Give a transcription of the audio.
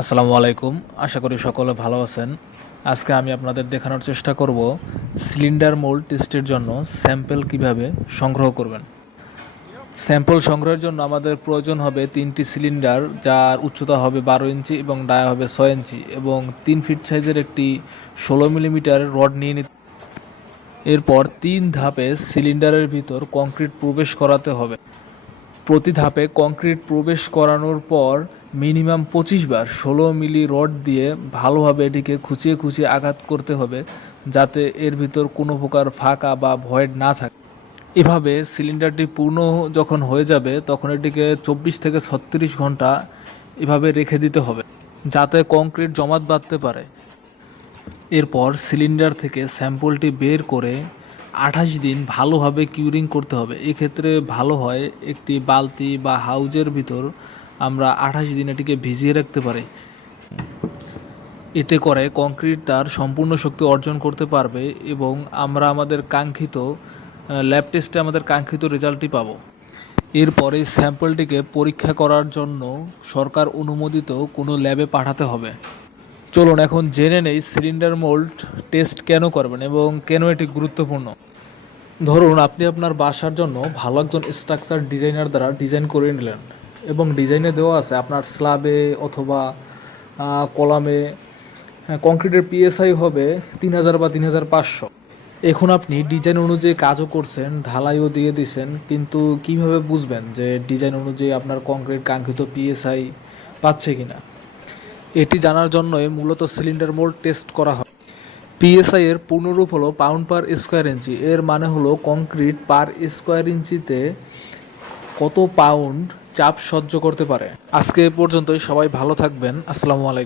আসসালামু আলাইকুম। আশা করি সকলে ভালো আছেন। আজকে আমি আপনাদের দেখানোর চেষ্টা করব সিলিন্ডার মোল্ড টেস্টের জন্য স্যাম্পল কিভাবে সংগ্রহ করবেন। স্যাম্পল সংগ্রহের জন্য আমাদের প্রয়োজন হবে 3টি সিলিন্ডার, যার উচ্চতা হবে 12 ইঞ্চি এবং ডায়া হবে 6 ইঞ্চি, এবং 3 ফিট সাইজের একটি 16 মিলিমিটার রড নিয়ে নিতে। এরপর 3 ধাপে সিলিন্ডারের ভিতর কংক্রিট প্রবেশ করাতে হবে। প্রতি ধাপে কংক্রিট প্রবেশ করানোর পর মিনিমাম 25 বার 16 মিলি রড দিয়ে ভালোভাবে এটিকে খুঁচিয়ে খুঁচিয়ে আঘাত করতে হবে, যাতে এর ভিতর কোনো প্রকার ফাঁকা বা ভয়েড না থাকে। এভাবে সিলিন্ডারটি পূর্ণ যখন হয়ে যাবে তখন এটিকে 24 থেকে 36 ঘন্টা এভাবে রেখে দিতে হবে, যাতে কংক্রিট জমাট বাঁধতে পারে। এরপর সিলিন্ডার থেকে স্যাম্পলটি বের করে 28 দিন ভালোভাবে কিউরিং করতে হবে। এক্ষেত্রে ভালো হয় একটি বালতি বা হাউজের ভিতর আমরা 28 দিন এটিকে ভিজিয়ে রাখতে পারি। এতে করে কংক্রিট তার সম্পূর্ণ শক্তি অর্জন করতে পারবে এবং আমরা আমাদের কাঙ্ক্ষিত ল্যাব টেস্টে আমাদের কাঙ্ক্ষিত রেজাল্টটি পাবো। এরপরে স্যাম্পলটিকে পরীক্ষা করার জন্য সরকার অনুমোদিত কোনো ল্যাবে পাঠাতে হবে। চলুন এখন জেনে নেই সিলিন্ডার মোল্ড টেস্ট কেন করবেন এবং কেন এটি গুরুত্বপূর্ণ। ধরুন আপনি আপনার বাসার জন্য ভালো একজন স্ট্রাকচার ডিজাইনার দ্বারা ডিজাইন করে নিলেন এবং ডিজাইনে দেওয়া আছে আপনার স্ল্যাবে অথবা কলামে কংক্রিটের পিএসআই হবে 3000 বা 3500। এখন আপনি ডিজাইন অনুযায়ী কাজও করছেন, ঢালাইও দিয়ে দিছেন, কিন্তু কিভাবে বুঝবেন যে ডিজাইন অনুযায়ী আপনার কংক্রিট কাঙ্ক্ষিত পিএসআই পাচ্ছে কিনা? এটি জানার জন্যই মূলত সিলিন্ডার মোল্ড টেস্ট করা হয়। পিএসআই এর পূর্ণরূপ হলো পাউন্ড পার স্কোয়ার ইঞ্চি। এর মানে হলো কংক্রিট পার স্কোয়ার ইঞ্চিতে কত পাউন্ড চাপ সহ্য করতে পারে। আজকে এ পর্যন্তই। সবাই ভালো থাকবেন। আসসালামু আলাইকুম।